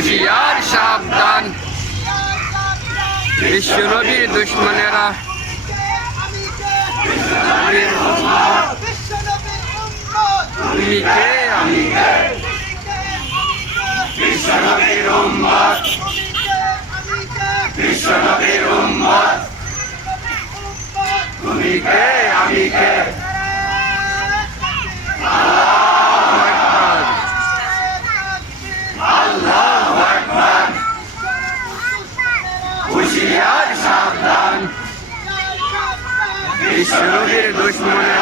হুশিয়ার সাবধান। বিশ্বনবীর দুশ্মনেরা। নবীর তুমি কে? বিশ্বনবীর উম্মত বিশ্বনবীর উম্মত তুমি সাবধান। বিশ্বনবীর দুশ্মনেরা